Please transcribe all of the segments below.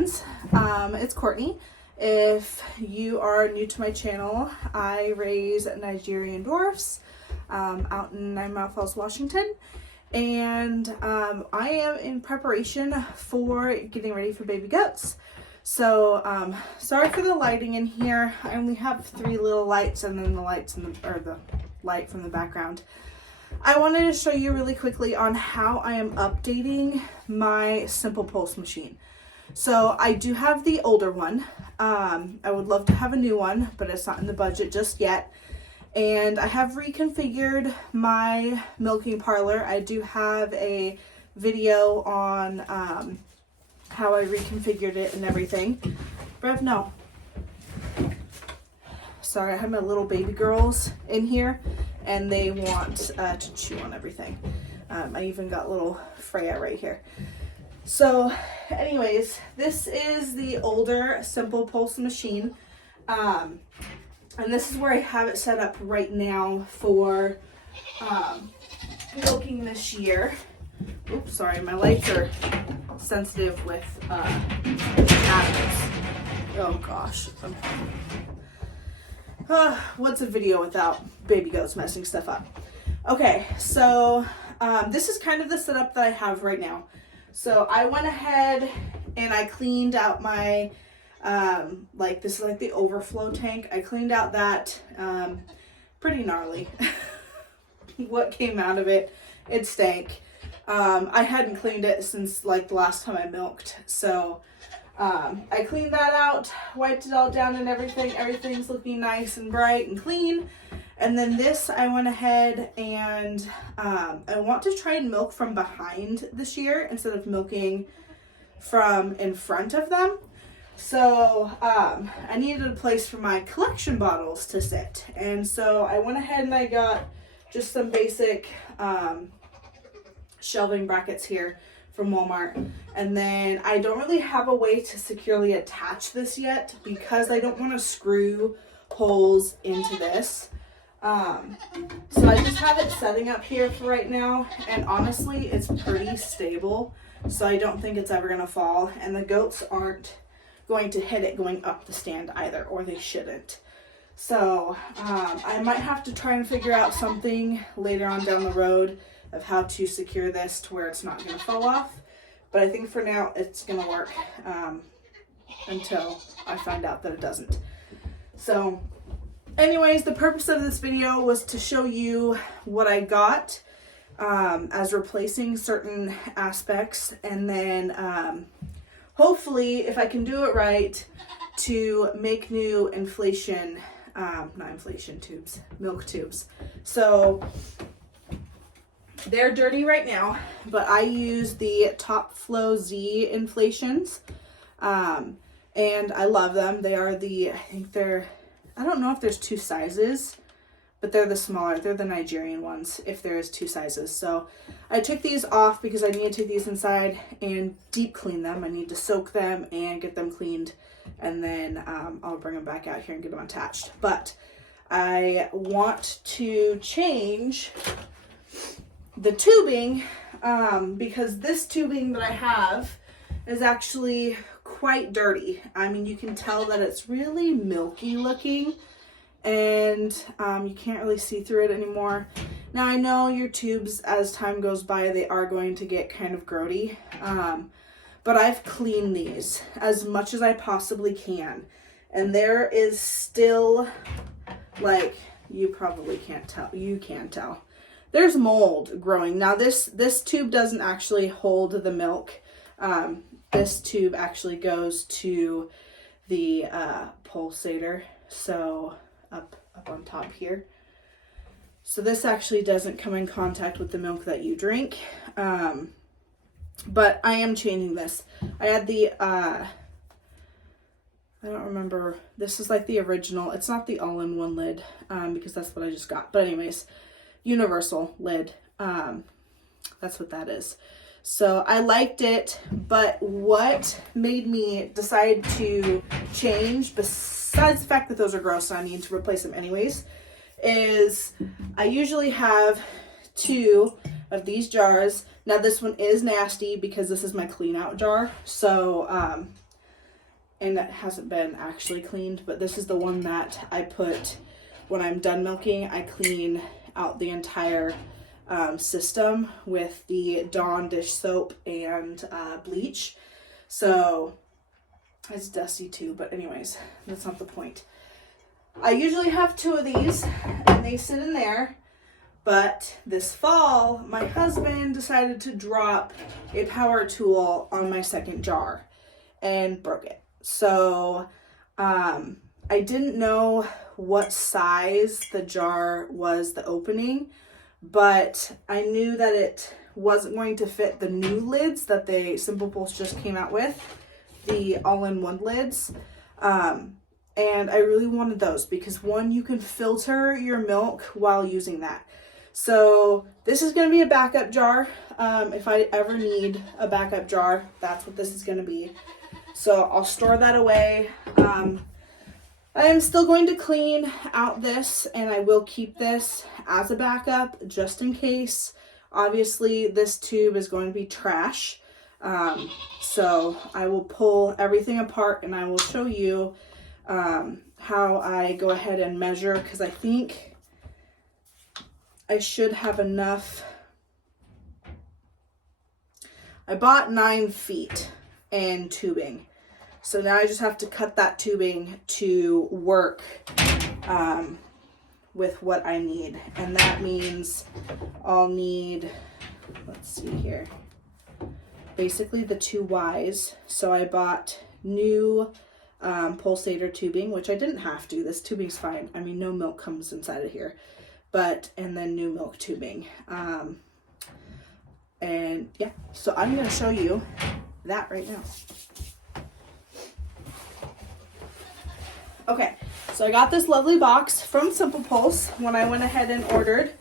friends, it's Courtney. If you are new to my channel, I raise Nigerian dwarfs out in 9 Mile Falls, Washington, and I am in preparation for getting ready for baby goats. So sorry for the lighting in here. I only have 3 little lights and then the lights in the light from the background. I wanted to show you really quickly on how I am updating my simple pulse machine. So I do have the older one. I would love to have a new one, but it's not in the budget just yet. And I have reconfigured my milking parlor. I do have a video on how I reconfigured it and everything. Rev, no. Sorry, I have my little baby girls in here and they want to chew on everything. I even got little Freya right here. So anyways, this is the older simple pulse machine. And this is where I have it set up right now for milking this year. Oops, sorry, my lights are sensitive with atoms. Oh gosh. What's a video without baby goats messing stuff up? Okay, so this is kind of the setup that I have right now. So I went ahead and I cleaned out my, this is like the overflow tank. I cleaned out that, pretty gnarly. What came out of it, it stank. I hadn't cleaned it since like the last time I milked. So I cleaned that out, wiped it all down and everything. Everything's looking nice and bright and clean. And then this, I went ahead and I want to try and milk from behind this year instead of milking from in front of them. So I needed a place for my collection bottles to sit. And so I went ahead and I got just some basic shelving brackets here from Walmart. And then I don't really have a way to securely attach this yet because I don't want to screw holes into this. So I just have it setting up here for right now, and honestly it's pretty stable, so I don't think it's ever gonna fall, and the goats aren't going to hit it going up the stand either, or they shouldn't. So I might have to try and figure out something later on down the road of how to secure this to where it's not gonna fall off, but I think for now it's gonna work until I find out that it doesn't. So anyways, the purpose of this video was to show you what I got as replacing certain aspects, and then hopefully, if I can do it right, to make new milk tubes. So they're dirty right now, but I use the Top Flow Z inflations, and I love them. They are I don't know if there's 2 sizes, but they're the smaller. They're the Nigerian ones, if there is 2 sizes. So I took these off because I need to take these inside and deep clean them. I need to soak them and get them cleaned, and then I'll bring them back out here and get them attached. But I want to change the tubing because this tubing that I have is actually quite dirty. I mean, you can tell that it's really milky looking, and you can't really see through it anymore. Now I know your tubes, as time goes by, they are going to get kind of grody, but I've cleaned these as much as I possibly can, and there is still, like, you probably can't tell, you can tell, there's mold growing. Now this tube doesn't actually hold the milk. This tube actually goes to the pulsator, so up on top here. So this actually doesn't come in contact with the milk that you drink, but I am changing this. I had the, I don't remember, this is like the original, it's not the all-in-one lid, because that's what I just got, but anyways, universal lid, that's what that is. So I liked it, but what made me decide to change, besides the fact that those are gross and I need to replace them anyways, is I usually have 2 of these jars. Now this one is nasty because this is my clean out jar. So and it hasn't been actually cleaned, but this is the one that I put when I'm done milking. I clean out the entire system with the Dawn dish soap and bleach. So it's dusty too, but anyways, that's not the point. I usually have 2 of these and they sit in there, but this fall my husband decided to drop a power tool on my second jar and broke it. So I didn't know what size the jar was, the opening, but I knew that it wasn't going to fit the new lids that the Simple Pulse just came out with, the all-in-one lids. And I really wanted those because, one, you can filter your milk while using that. So this is going to be a backup jar. If I ever need a backup jar, that's what this is going to be. So I'll store that away. I am still going to clean out this, and I will keep this as a backup just in case. Obviously, this tube is going to be trash. So I will pull everything apart and I will show you how I go ahead and measure, because I think I should have enough. I bought 9 feet in tubing. So now I just have to cut that tubing to work with what I need. And that means I'll need, let's see here, basically the 2 Ys. So I bought new pulsator tubing, which I didn't have to. This tubing's fine. I mean, no milk comes inside of here. And then new milk tubing. And yeah, so I'm going to show you that right now. Okay, so I got this lovely box from Simple Pulse when I went ahead and ordered.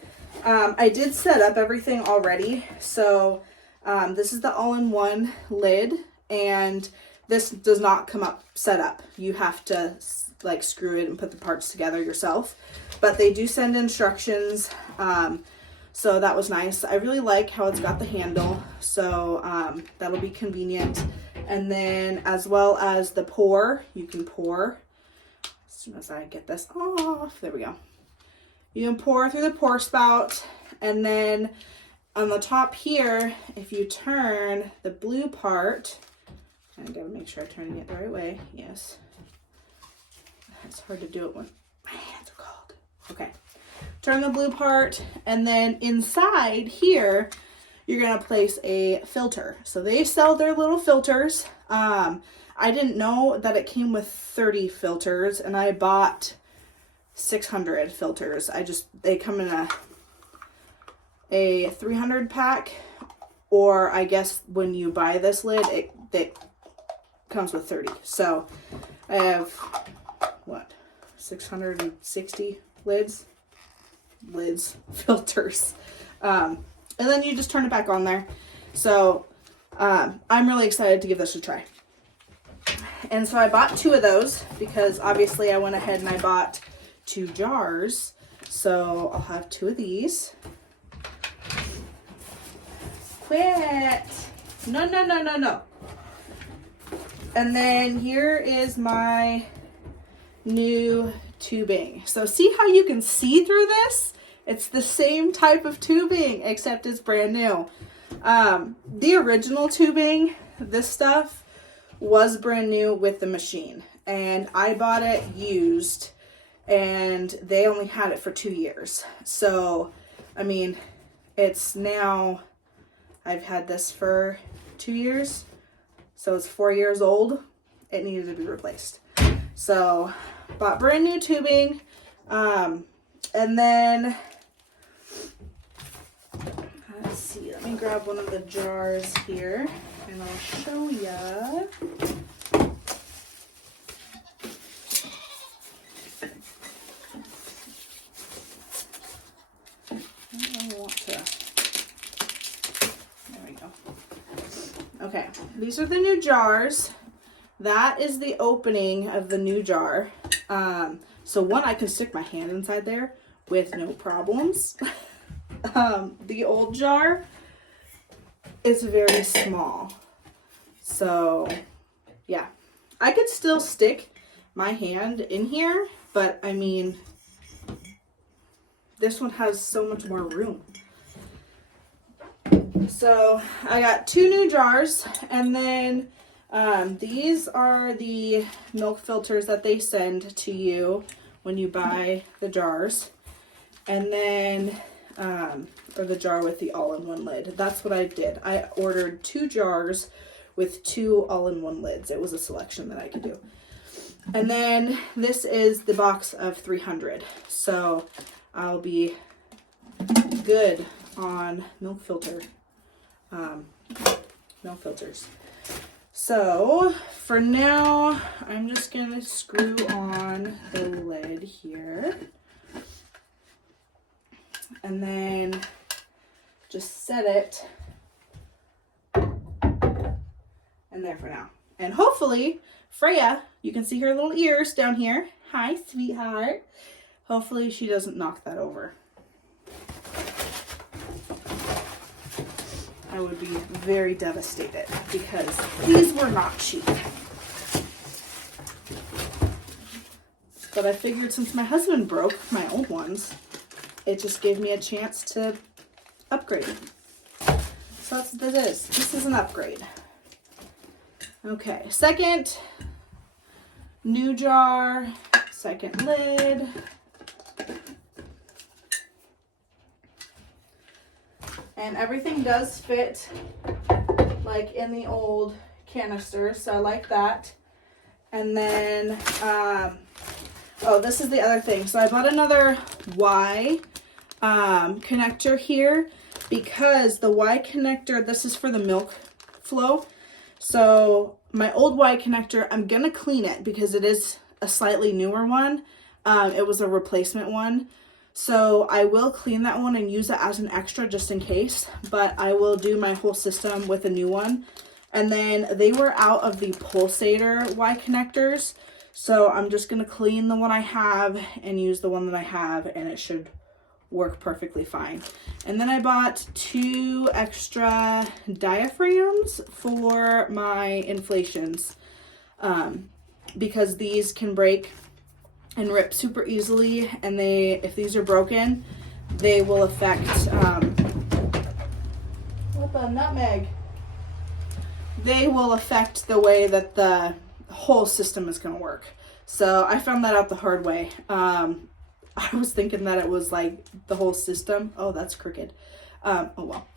I did set up everything already. So this is the all-in-one lid, and this does not come up set up. You have to like screw it and put the parts together yourself. But they do send instructions, so that was nice. I really like how it's got the handle, so that'll be convenient. And then as well as the pour, you can pour. As soon as I get this off, there we go. You can pour through the pour spout, and then on the top here, if you turn the blue part, I gotta make sure I'm turning it the right way. Yes. It's hard to do it when my hands are cold. Okay. Turn the blue part, and then inside here, you're gonna place a filter. So they sell their little filters. I didn't know that it came with 30 filters, and I bought 600 filters. They come in a 300 pack, or I guess when you buy this lid, it comes with 30. So I have, 660 filters. And then you just turn it back on there. So I'm really excited to give this a try. And so I bought 2 of those because obviously I went ahead and I bought 2 jars. So I'll have 2 of these. Quit. No. And then here is my new tubing. So see how you can see through this? It's the same type of tubing, except it's brand new. The original tubing, this stuff, was brand new with the machine, and I bought it used, and they only had it for 2 years. So I mean, it's now, I've had this for 2 years, so it's 4 years old. It needed to be replaced. So bought brand new tubing, and then let's see, let me grab one of the jars here and I'll show ya. There we go. Okay, these are the new jars. That is the opening of the new jar. So one, I can stick my hand inside there with no problems. The old jar is very small. So yeah, I could still stick my hand in here, but I mean, this one has so much more room. So I got 2 new jars, and then these are the milk filters that they send to you when you buy the jars. And then, or the jar with the all-in-one lid. That's what I did. I ordered 2 jars with 2 all-in-one lids. It was a selection that I could do. And then this is the box of 300. So I'll be good on milk filters. So for now, I'm just gonna screw on the lid here, and then just set it in there for now. And hopefully Freya, you can see her little ears down here. Hi, sweetheart. Hopefully she doesn't knock that over. I would be very devastated because these were not cheap. But I figured since my husband broke my old ones, it just gave me a chance to upgrade. So that's what this is. This is an upgrade. Okay, second new jar, second lid. And everything does fit like in the old canister, so I like that. And then, oh, this is the other thing. So I bought another Y connector here because the Y connector, this is for the milk flow. So my old Y connector, I'm going to clean it because it is a slightly newer one. It was a replacement one. So I will clean that one and use it as an extra just in case, but I will do my whole system with a new one. And then they were out of the pulsator Y connectors. So I'm just going to clean the one I have and use the one that I have, and it should work perfectly fine. And then I bought 2 extra diaphragms for my inflations because these can break and rip super easily, and if these are broken, they will affect what the nutmeg. They will affect the way that the whole system is going to work. So I found that out the hard way. I was thinking that it was like the whole system. Oh, that's crooked. Oh well.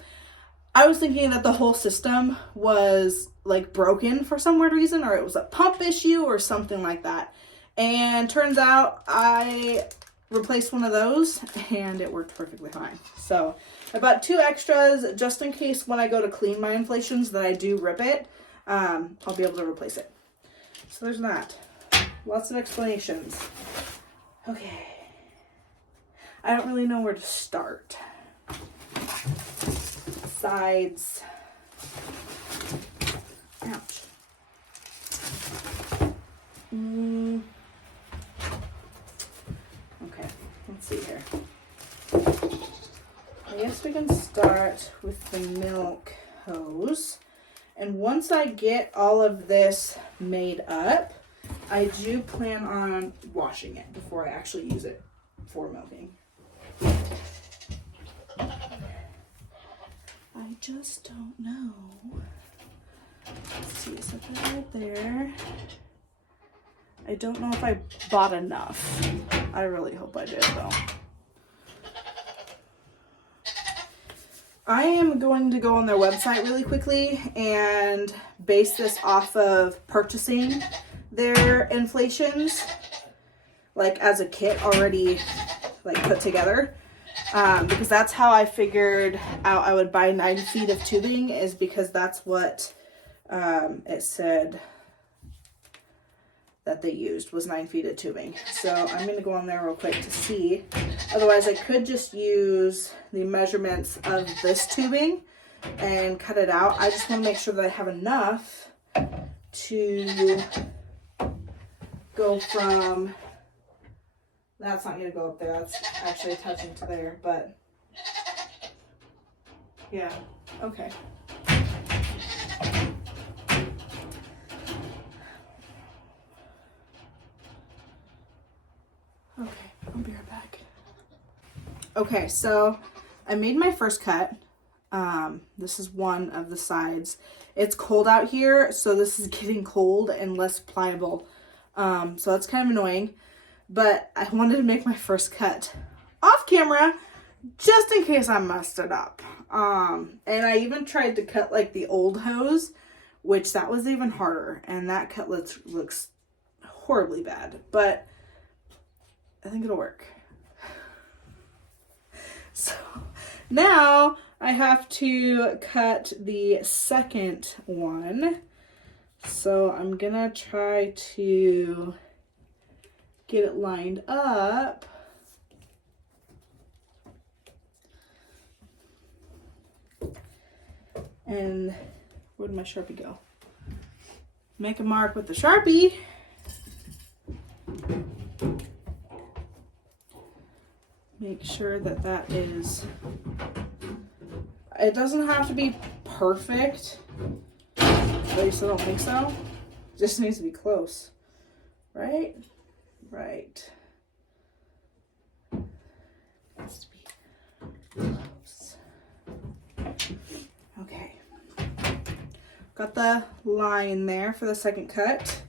I was thinking that the whole system was like broken for some weird reason, or it was a pump issue or something like that. And turns out I replaced one of those and it worked perfectly fine. So I bought 2 extras just in case when I go to clean my inflations that I do rip it, I'll be able to replace it. So there's that. Lots of explanations. Okay. I don't really know where to start. Sides. Ouch. Okay, let's see here. I guess we can start with the milk hose. And once I get all of this made up, I do plan on washing it before I actually use it for milking. I just don't know. Let's see, so they're right there. I don't know if I bought enough. I really hope I did though. I am going to go on their website really quickly and base this off of purchasing their inflations, like as a kit already like put together. Because that's how I figured out I would buy 9 feet of tubing, is because that's what it said that they used was 9 feet of tubing. So I'm going to go on there real quick to see. Otherwise I could just use the measurements of this tubing and cut it out. I just want to make sure that I have enough to go from, that's not going to go up there, that's actually attaching to there, but yeah, okay. Okay, so I made my first cut. This is one of the sides. It's cold out here, so this is getting cold and less pliable. So that's kind of annoying. But I wanted to make my first cut off camera just in case I messed it up. And I even tried to cut like the old hose, which that was even harder. And that cut looks horribly bad, but I think it'll work. So now I have to cut the second one. So I'm gonna try to get it lined up. And where'd my Sharpie go? Make a mark with the Sharpie. Make sure that that is, it doesn't have to be perfect. At least I don't think so. It just needs to be close. Right? Right. Needs to be close. Okay. Got the line there for the second cut.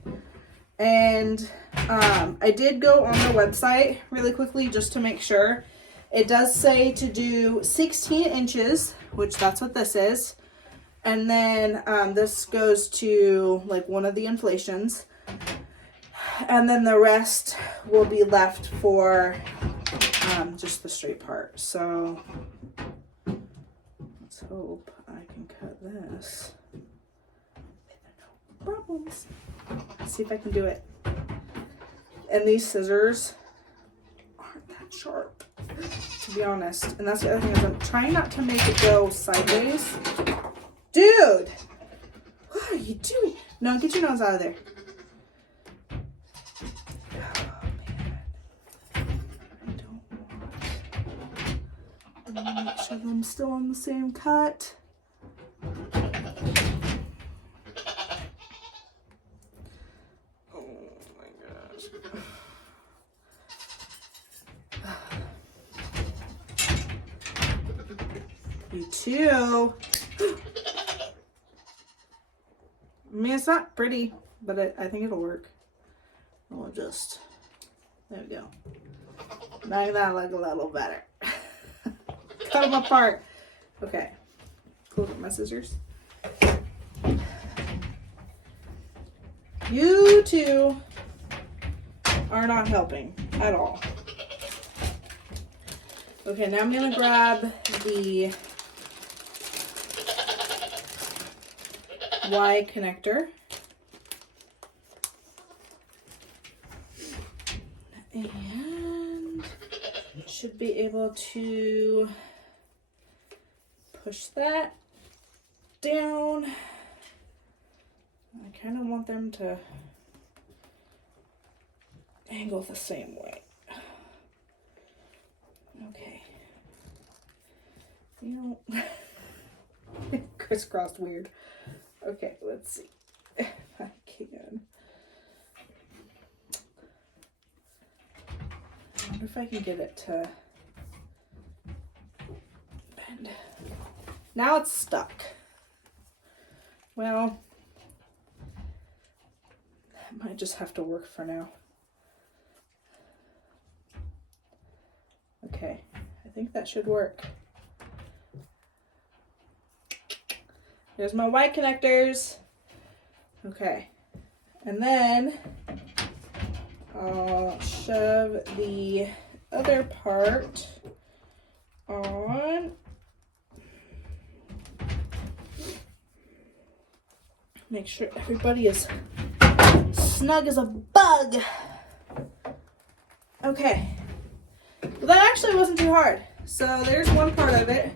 And I did go on their website really quickly just to make sure. It does say to do 16 inches, which that's what this is. And then this goes to like one of the inflations. And then the rest will be left for just the straight part. So let's hope I can cut this. No problems. Let's see if I can do it. And these scissors aren't that sharp, to be honest. And that's the other thing, is I'm trying not to make it go sideways. Dude! What are you doing? No, get your nose out of there. Oh, man. I want to make sure that I'm still on the same cut. You too. I mean, it's not pretty, but I think it'll work. We'll just, there we go. Make that look a little better. Cut them apart. Okay. Close up my scissors. You two are not helping at all. Okay, now I'm going to grab the Y connector. And should be able to push that down. I kind of want them to angle the same way. Okay. You know, crisscrossed weird. Okay, let's see if I can. I wonder if I can get it to bend. Now it's stuck. Well, that might just have to work for now. Okay, I think that should work. There's my Y connectors. Okay, and then I'll shove the other part on. Make sure everybody is snug as a bug. Okay, well, that actually wasn't too hard. So there's one part of it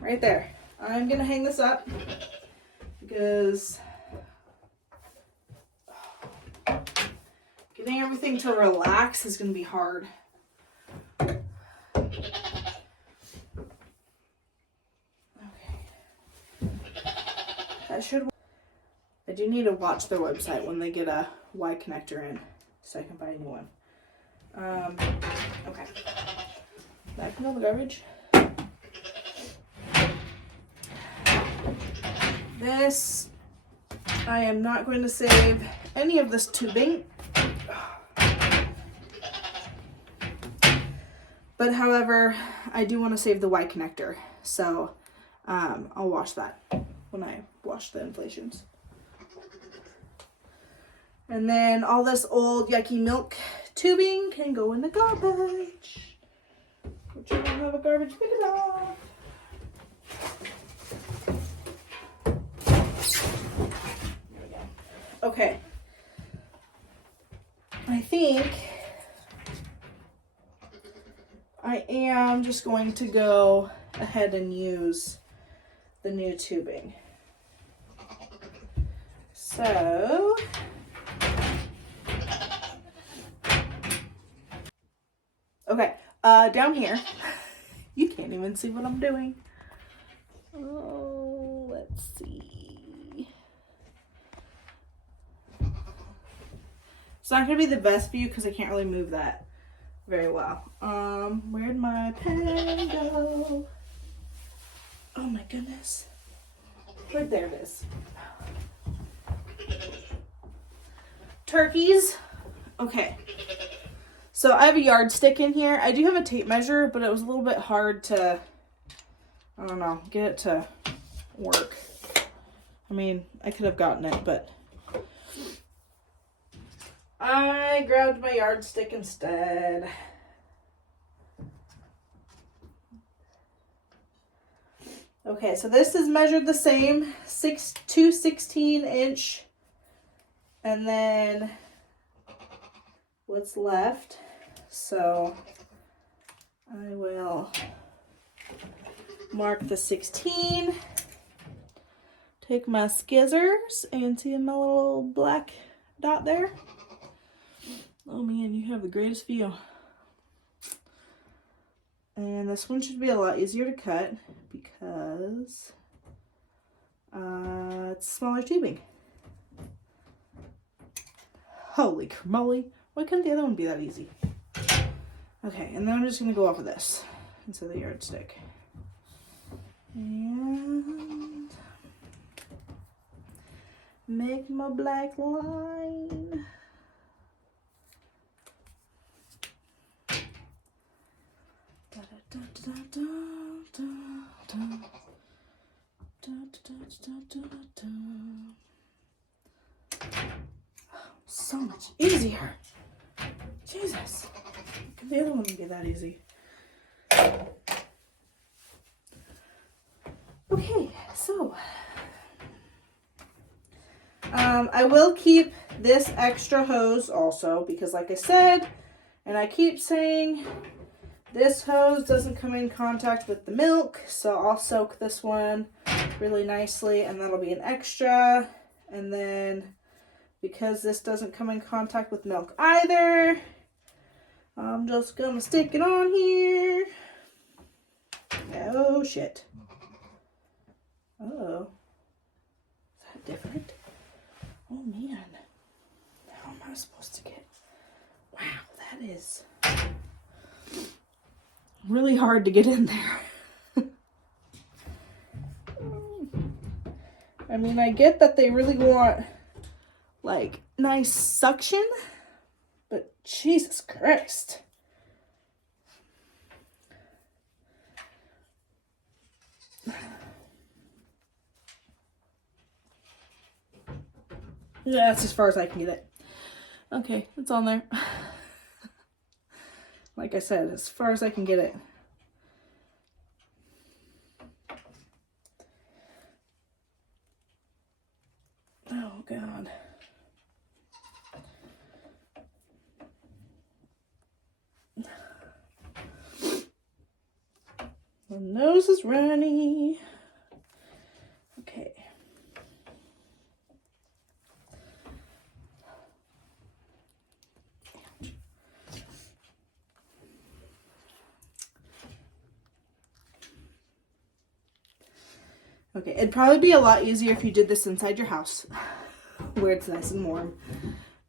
right there. I'm gonna hang this up because getting everything to relax is gonna be hard. Okay. That should work. I do need to watch their website when they get a Y connector in so I can buy a new one. Okay. Back in all the garbage. This, I am not going to save any of this tubing. But however, I do want to save the Y connector. So I'll wash that when I wash the inflations. And then all this old yucky milk tubing can go in the garbage. Which I don't have a garbage big enough. There we go. Okay. I think I am just going to go ahead and use the new tubing. So, okay, down here, you can't even see what I'm doing. Oh, let's see. It's not gonna be the best view because I can't really move that very well. Where'd my pen go? Oh my goodness. Right there it is. Turkeys. Okay. So I have a yardstick in here. I do have a tape measure, but it was a little bit hard to, I don't know, get it to work. I mean, I could have gotten it, but I grabbed my yardstick instead. Okay, so this is measured the same, 2 16-inch, and then what's left. So I will mark the 16, take my scissors, and see my little black dot there. Oh man, you have the greatest view. And this one should be a lot easier to cut because it's smaller tubing. Holy moly. Why couldn't the other one be that easy? Okay, and then I'm just going to go off of this instead of the yardstick. And make my black line. So much easier. Jesus. Could the other one be that easy? Okay, so I will keep this extra hose also because like I said, and I keep saying, this hose doesn't come in contact with the milk, so I'll soak this one really nicely and that'll be an extra. And then because this doesn't come in contact with milk either, I'm just gonna stick it on here. Oh shit. Oh. Is that different? Oh man. How am I supposed to get... Wow, that is really hard to get in there. I mean, I get that they really want like nice suction, but Jesus Christ. Yeah, that's as far as I can get it. Okay, it's on there. Like I said, as far as I can get it. Oh, God. My nose is runny. Okay. Okay, it'd probably be a lot easier if you did this inside your house, where it's nice and warm,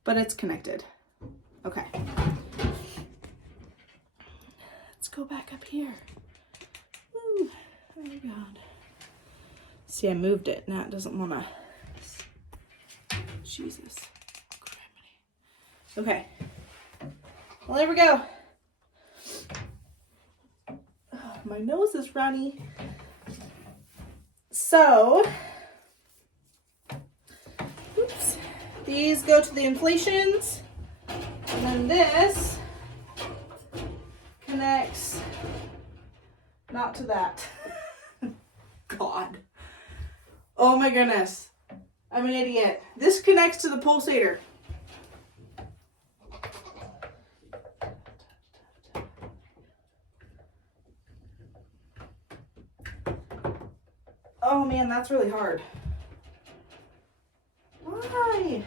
but it's connected. Okay. Let's go back up here. Ooh, oh my God. See, I moved it. Now it doesn't want to. Jesus. Okay. Well, there we go. Oh, my nose is runny. So, oops. These go to the inflations. And then this connects not to that. God. Oh my goodness. I'm an idiot. This connects to the pulsator. Oh man, that's really hard. Why?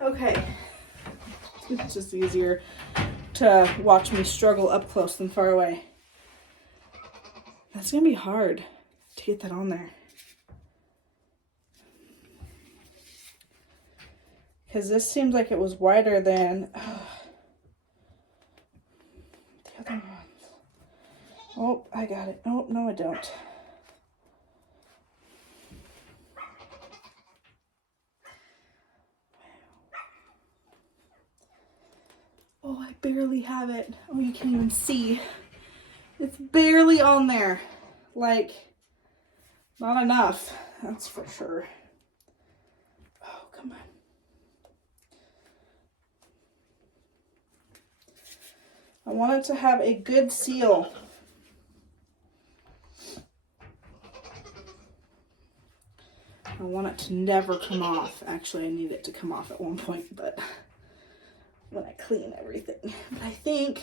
Okay. It's just easier to watch me struggle up close than far away. That's gonna be hard to get that on there. Because this seems like it was wider than the other ones. Oh, I got it. Oh, no, I don't. Oh, I barely have it. Oh, you can't even see. It's barely on there. Like, not enough. That's for sure. Oh, come on. I want it to have a good seal. I want it to never come off. Actually, I need it to come off at one point, but when I clean everything. But I think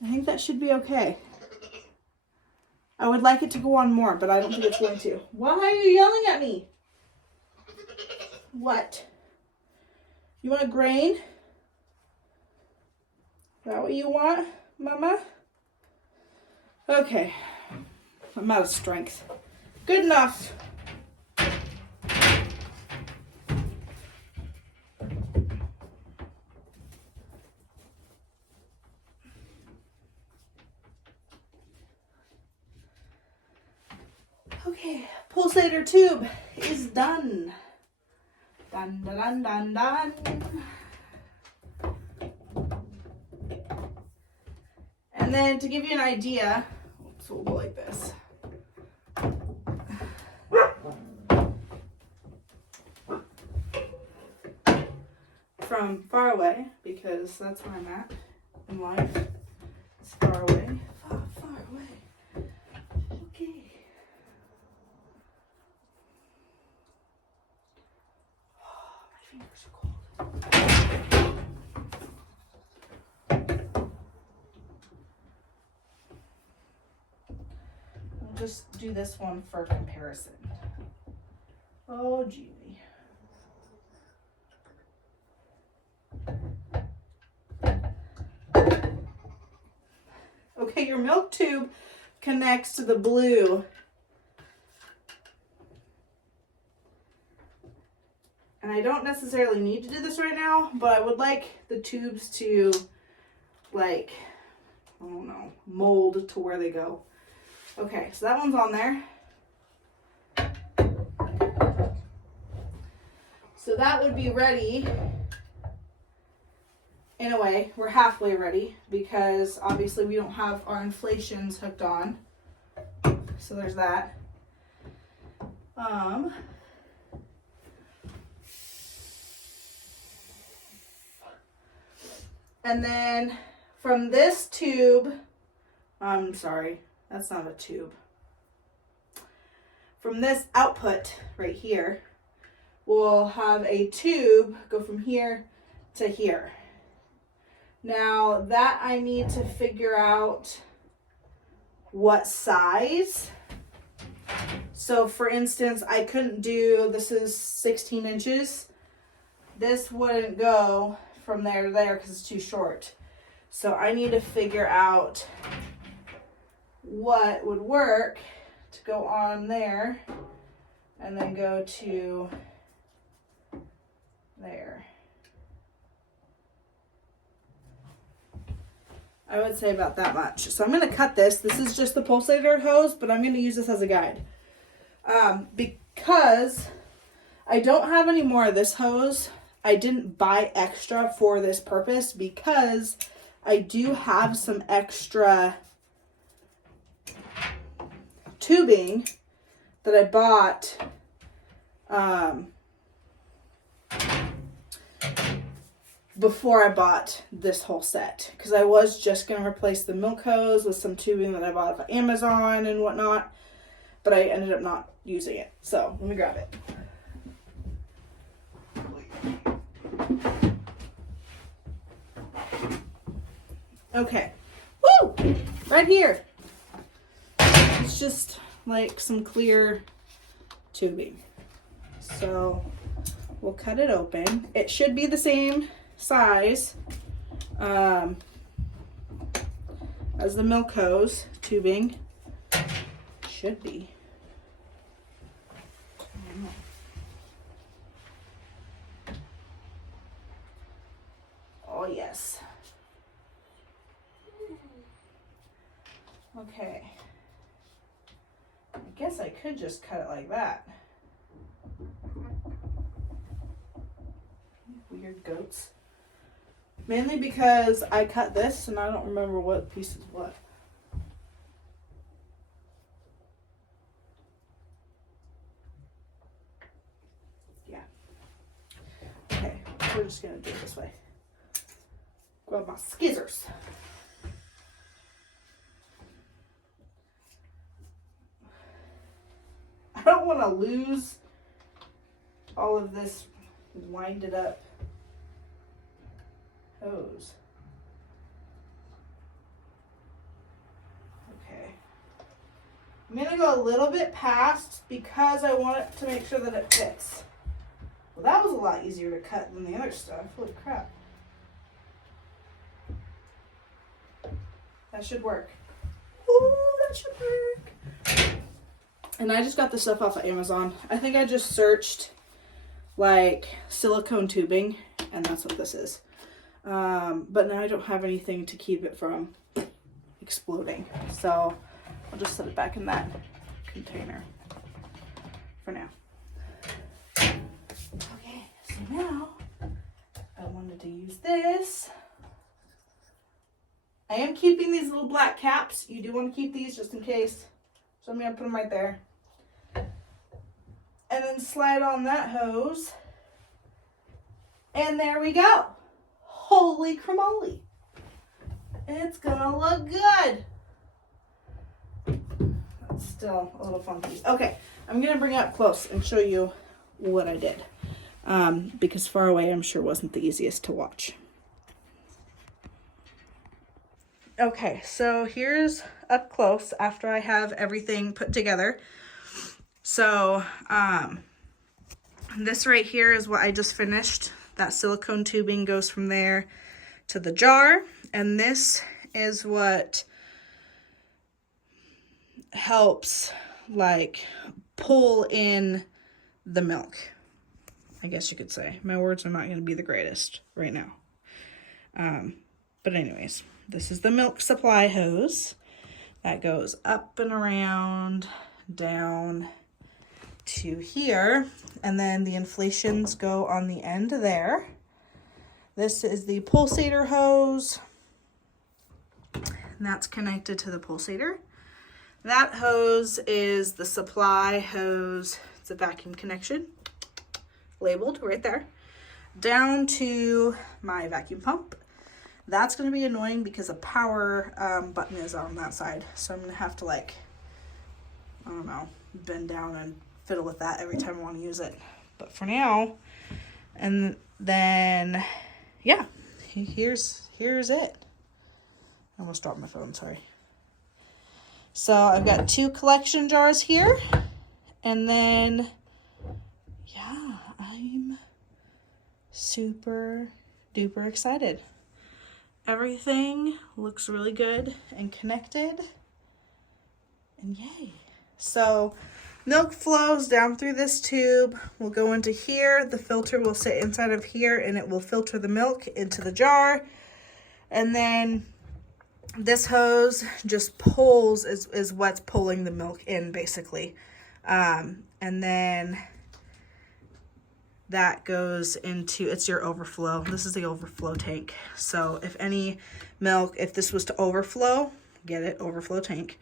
that should be okay. I would like it to go on more, but I don't think it's going to. Why are you yelling at me? What? You want a grain? Is that what you want, Mama? Okay. I'm out of strength. Good enough. Okay, pulsator tube is done. Dun, dun, dun, dun, dun. And then to give you an idea, so we'll go like this. From far away, because that's where I'm at in life. It's far away. Far, far away. Okay. Oh, my fingers are cold. We'll just do this one for comparison. Oh, gee. Okay, your milk tube connects to the blue. And I don't necessarily need to do this right now, but I would like the tubes to, like, I don't know, mold to where they go. Okay, so that one's on there. So that would be ready. In a way, we're halfway ready because obviously we don't have our inflations hooked on. So there's that. And then from this tube, I'm sorry, that's not a tube. From this output right here, we'll have a tube go from here to here. Now that I need to figure out what size. So for instance, I couldn't do, this is 16 inches. this wouldn't go from there to there because it's too short. So I need to figure out what would work to go on there and then go to there. I would say about that much. So I'm going to cut this. This is just the pulsator hose, but I'm going to use this as a guide. Because I don't have any more of this hose. I didn't buy extra for this purpose because I do have some extra tubing that I bought before I bought this whole set, because I was just going to replace the milk hose with some tubing that I bought off Amazon and whatnot, but I ended up not using it. So let me grab it. Okay. Woo! Right here. It's just like some clear tubing. So we'll cut it open. It should be the same size as the milk hose tubing. Should be. Oh yes. Okay. I guess I could just cut it like that. Weird goats. Mainly because I cut this and I don't remember what piece is what. Yeah. Okay, we're just gonna do it this way. Grab my scissors. I don't want to lose all of this winded up hose. Okay. I'm going to go a little bit past because I want it to make sure that it fits. Well, that was a lot easier to cut than the other stuff. Holy crap. That should work. Ooh, that should work. And I just got this stuff off of Amazon. I think I just searched like silicone tubing and that's what this is. But now I don't have anything to keep it from exploding. So I'll just set it back in that container for now. Okay, so now I wanted to use this. I am keeping these little black caps. You do want to keep these just in case. So I'm going to put them right there. And then slide on that hose. And there we go. Holy cramoly. It's going to look good. That's still a little funky. Okay, I'm going to bring it up close and show you what I did. Because far away I'm sure wasn't the easiest to watch. Okay, so here's up close after I have everything put together. So, this right here is what I just finished. That silicone tubing goes from there to the jar. And this is what helps, like, pull in the milk, I guess you could say. My words are not going to be the greatest right now. But anyways, this is the milk supply hose that goes up and around, down to here, and then the inflations go on the end there. This is the pulsator hose, and that's connected to the pulsator. That hose is the supply hose. It's a vacuum connection, labeled right there, down to my vacuum pump. That's going to be annoying because a power button is on that side. So I'm going to have to, like, I don't know, bend down and fiddle with that every time I want to use it. But for now, and then, yeah, here's it. I almost dropped my phone, sorry. So I've got 2 collection jars here. And then, yeah, I'm super duper excited. Everything looks really good and connected, and yay. So milk flows down through this tube, will go into here. The filter will sit inside of here and it will filter the milk into the jar. And then this hose just pulls, is what's pulling the milk in basically. And then that goes into, it's your overflow. This is the overflow tank. So if any milk, if this was to overflow, get it, overflow tank,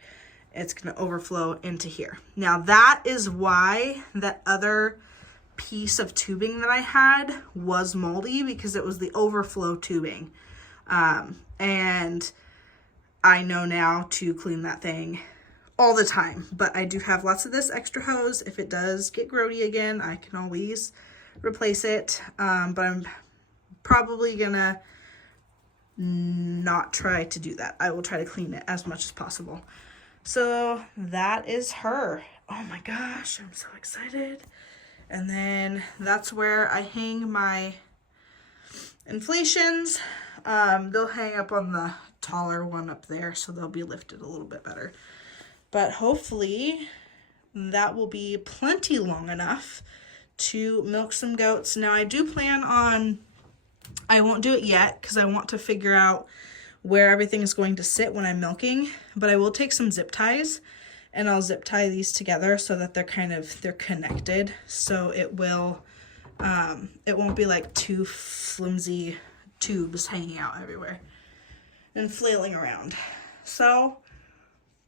it's going to overflow into here. Now that is why that other piece of tubing that I had was moldy, because it was the overflow tubing. And I know now to clean that thing all the time, but I do have lots of this extra hose. If it does get grody again, I can always replace it. But I'm probably gonna not try to do that. I will try to clean it as much as possible. So that is her. Oh my gosh, I'm so excited. And then that's where I hang my inflations. They'll hang up on the taller one up there, so they'll be lifted a little bit better. But hopefully that will be plenty long enough to milk some goats. Now I do plan on, I won't do it yet because I want to figure out where everything is going to sit when I'm milking, but I will take some zip ties and I'll zip tie these together so that they're connected. So it will, it won't be like two flimsy tubes hanging out everywhere and flailing around. So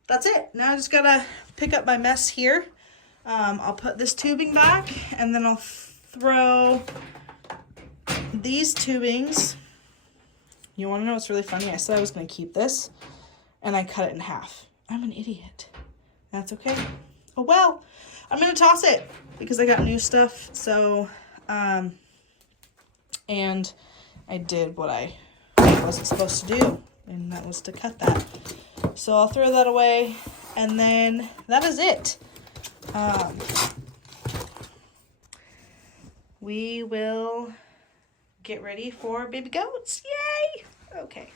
that's it. Now I just gotta pick up my mess here. I'll put this tubing back and then I'll throw these tubings. You want to know what's really funny? I said I was going to keep this and I cut it in half. I'm an idiot. That's okay. Oh well, I'm going to toss it because I got new stuff. So, and I did what I wasn't supposed to do, and that was to cut that. So I'll throw that away, and then that is it. We will get ready for baby goats. Yay! Okay.